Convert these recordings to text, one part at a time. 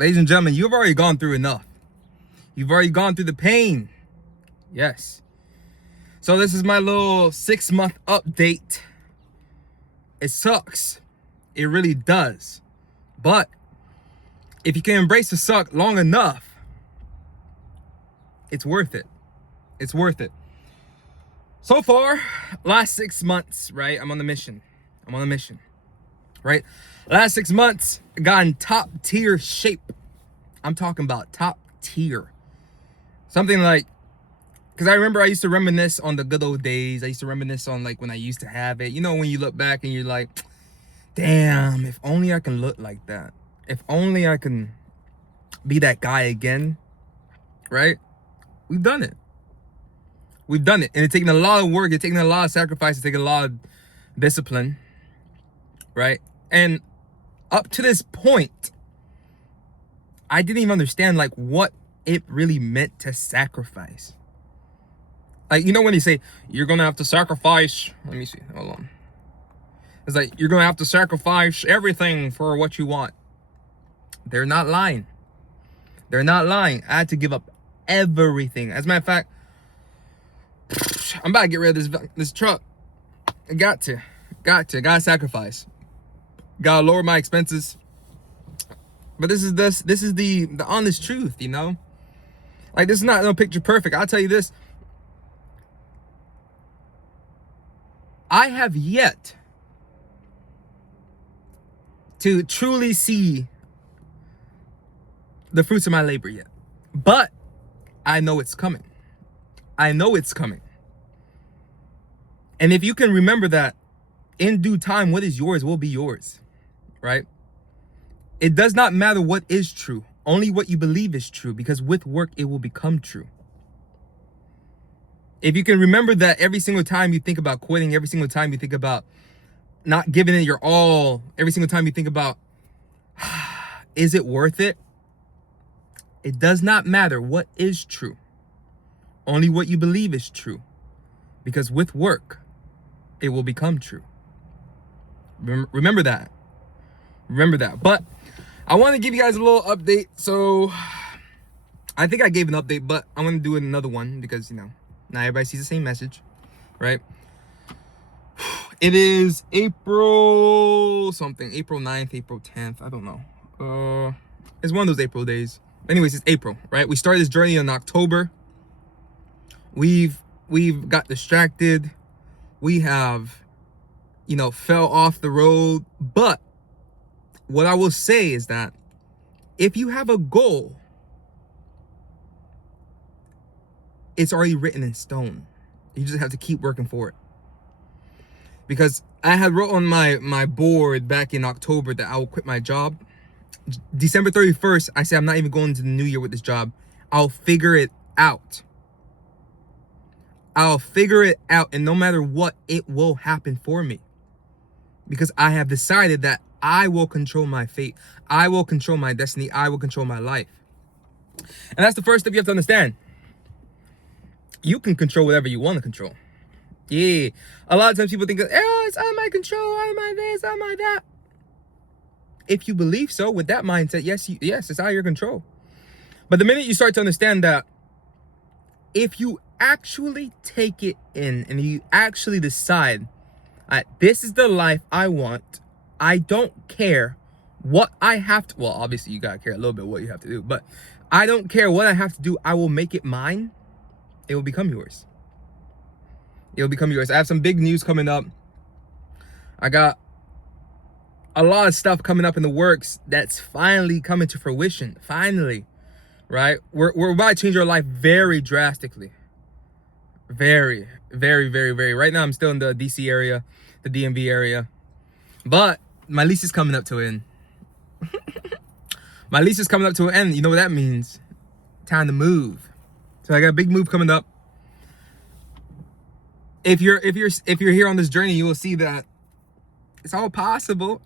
Ladies and gentlemen, you've already gone through enough. You've already gone through the pain. Yes. So this is my little 6-month update. It sucks. It really does. But if you can embrace the suck long enough, it's worth it. It's worth it. So far, last 6 months, right? I'm on a mission, right? Last 6 months, I got in top tier shape. I'm talking about top tier. Something like, because I remember I used to reminisce on the good old days. I used to reminisce on like when I used to have it. You know, when you look back and you're like, damn, if only I can look like that. If only I can be that guy again, right? We've done it. We've done it. And it's taken a lot of work. It's taken a lot of sacrifice. It's taken a lot of discipline, right? And up to this point, I didn't even understand like what it really meant to sacrifice. Like, you know when you say, you're going to have to sacrifice, let me see, hold on. It's like, you're going to have to sacrifice everything for what you want. They're not lying. They're not lying. I had to give up everything. As a matter of fact, I'm about to get rid of this truck. I got to sacrifice. Gotta lower my expenses. But this is the honest truth, you know? Like, this is not no picture perfect. I'll tell you this. I have yet to truly see the fruits of my labor yet. But I know it's coming. I know it's coming. And if you can remember that, in due time, what is yours will be yours, right? It does not matter what is true. Only what you believe is true, because with work, it will become true. If you can remember that every single time you think about quitting, every single time you think about not giving it your all, every single time you think about, is it worth it? It does not matter what is true. Only what you believe is true. Because with work, it will become true. Remember that. Remember that. But I want to give you guys a little update. So I think I gave an update, but I'm going to do another one because, you know, not everybody sees the same message, right? It is April something, April 9th, April 10th. I don't know. It's one of those April days. Anyways, it's April, right? We started this journey in October. We've got distracted. We have, you know, fell off the road. But what I will say is that if you have a goal, it's already written in stone. You just have to keep working for it. Because I had wrote on my board back in October that I will quit my job. December 31st, I said I'm not even going into the new year with this job. I'll figure it out. I'll figure it out, and no matter what, it will happen for me. Because I have decided that I will control my fate. I will control my destiny. I will control my life. And that's the first step you have to understand. You can control whatever you want to control. Yeah. A lot of times people think, oh, it's out of my control, out of my this, out of my that. If you believe so, with that mindset, yes, it's out of your control. But the minute you start to understand that if you actually take it in and you actually decide, this is the life I want, I don't care what I have to, well, obviously you gotta care a little bit what you have to do, but I don't care what I have to do, I will make it mine, it will become yours. It will become yours. I have some big news coming up. I got a lot of stuff coming up in the works that's finally coming to fruition. Finally, right? We're about to change our life very drastically. Very, very, very, very. Right now, I'm still in the DC area, the DMV area. But my lease is coming up to an end. My lease is coming up to an end. You know what that means? Time to move. So I got a big move coming up. If you're here on this journey, you will see that it's all possible.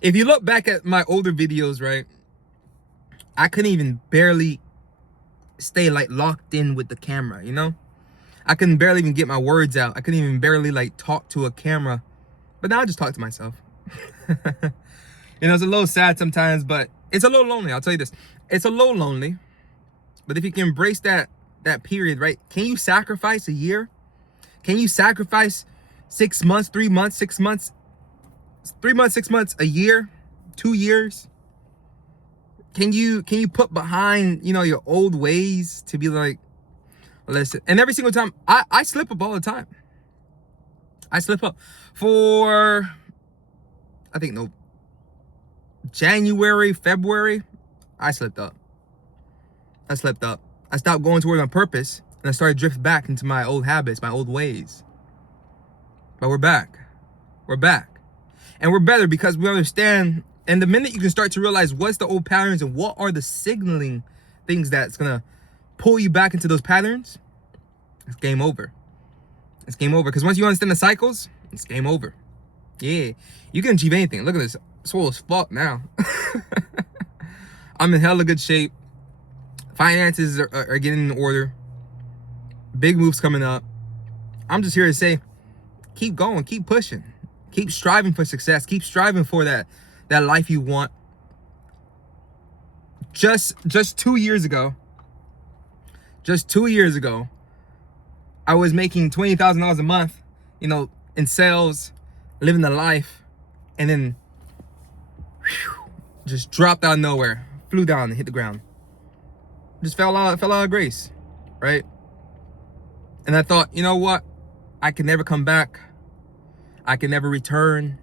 If you look back at my older videos, right, I couldn't even barely stay like locked in with the camera, you know? I couldn't barely even get my words out. I couldn't even barely like talk to a camera. But now I just talk to myself. You know, it's a little sad sometimes, but It's a little lonely, I'll tell you this. It's a little lonely, but if you can embrace that period, right? Can you sacrifice a year? Can you sacrifice 6 months, 3 months, 6 months, 3 months, 6 months, a year, 2 years? Can you put behind, your old ways to be like, listen? And every single time, I slip up all the time. I slip up. For, I think, no, January, February, I slipped up. I stopped going towards my purpose, and I started drifting back into my old habits, my old ways. But we're back. We're back. And we're better because we understand. And the minute you can start to realize what's the old patterns and what are the signaling things that's going to pull you back into those patterns, it's game over. It's game over. Because once you understand the cycles, it's game over. Yeah. You can achieve anything. Look at this. Swole as fuck now. I'm in hella good shape. Finances are getting in order. Big moves coming up. I'm just here to say, keep going, keep pushing, keep striving for success, keep striving for that life you want. Just 2 years ago, I was making $20,000 a month, in sales, living the life, and then just dropped out of nowhere, flew down and hit the ground. Just fell out of grace, right? And I thought, you know what? I can never come back. I can never return.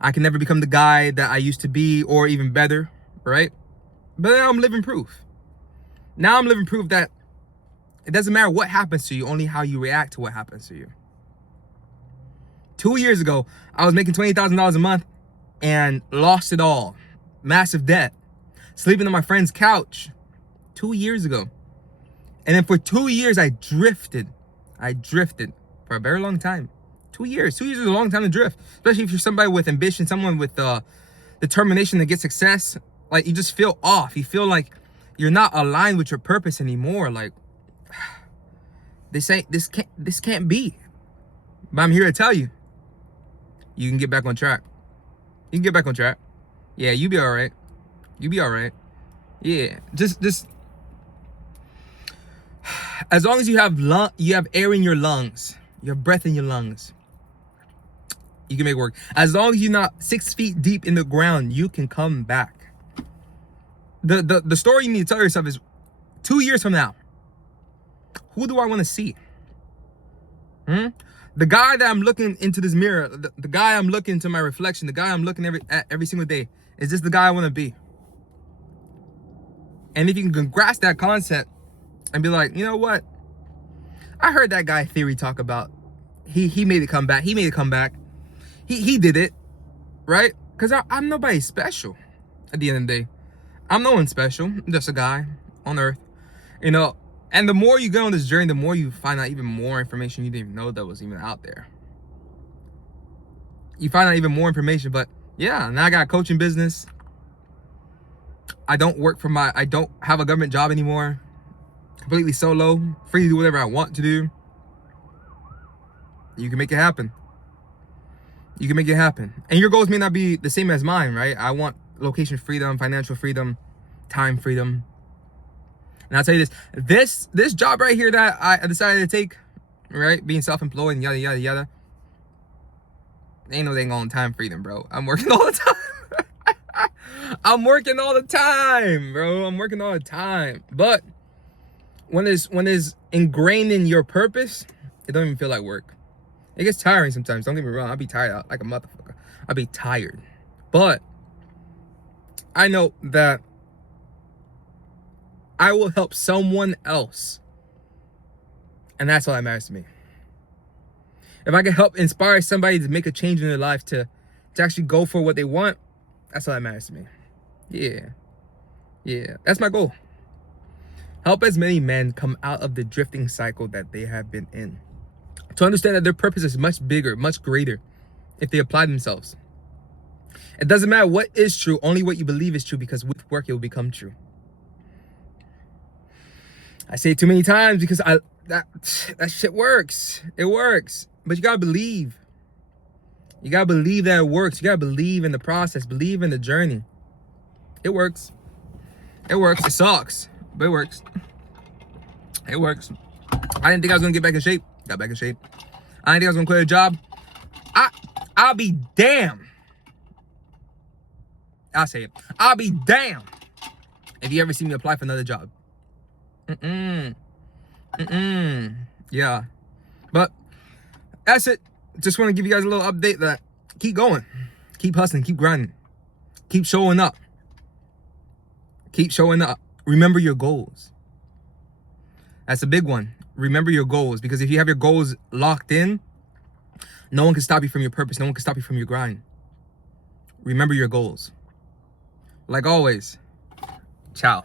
I can never become the guy that I used to be, or even better, right? But now I'm living proof. Now I'm living proof that it doesn't matter what happens to you, only how you react to what happens to you. 2 years ago, I was making $20,000 a month and lost it all. Massive debt. Sleeping on my friend's couch. 2 years ago. And then for 2 years, I drifted for a very long time. 2 years. 2 years is a long time to drift, especially if you're somebody with ambition, someone with determination to get success. Like, you just feel off. You feel like you're not aligned with your purpose anymore. Like, this can't be. But I'm here to tell you, you can get back on track. You can get back on track. Yeah, you be all right. You be all right. Yeah, just as long as you have air in your lungs, you have breath in your lungs, you can make it work. As long as you're not 6 feet deep in the ground, you can come back. The story you need to tell yourself is, 2 years from now, who do I want to see? The guy that I'm looking into this mirror, the guy I'm looking into my reflection, the guy I'm looking at every single day, is this the guy I want to be? And if you can grasp that concept and be like, you know what? I heard that guy Theory talk about. He made it come back. He made it come back. He did it, right? Because I'm nobody special at the end of the day. I'm no one special. I'm just a guy on earth, And the more you go on this journey, the more you find out even more information you didn't even know that was even out there. You find out even more information. But yeah, now I got a coaching business. I don't have a government job anymore. Completely solo, free to do whatever I want to do. You can make it happen. You can make it happen. And your goals may not be the same as mine, right? I want location freedom, financial freedom, time freedom. And I'll tell you this job right here that I decided to take, right? Being self-employed and yada, yada, yada. Ain't no dang on time freedom, bro. I'm working all the time. I'm working all the time, bro. I'm working all the time. But when it's ingrained in your purpose, it don't even feel like work. It gets tiring sometimes. Don't get me wrong. I'll be tired out like a motherfucker. I'll be tired. But I know that I will help someone else. And that's all that matters to me. If I can help inspire somebody to make a change in their life, to actually go for what they want, that's all that matters to me. Yeah. That's my goal. Help as many men come out of the drifting cycle that they have been in, to understand that their purpose is much bigger, much greater if they apply themselves. It doesn't matter what is true, only what you believe is true, because with work it will become true. I say it too many times because that shit works. It works. But you gotta believe. You gotta believe that it works. You gotta believe in the process, believe in the journey. It works. It works. It sucks, but it works. It works. I didn't think I was gonna get back in shape. Got back in shape. I didn't think I was gonna quit a job. I'll be damned. I'll say it. I'll be damned if you ever see me apply for another job. Yeah. But that's it. Just want to give you guys a little update that keep going. Keep hustling. Keep grinding. Keep showing up. Keep showing up. Remember your goals. That's a big one. Remember your goals, because if you have your goals locked in, no one can stop you from your purpose. No one can stop you from your grind. Remember your goals. Like always, ciao.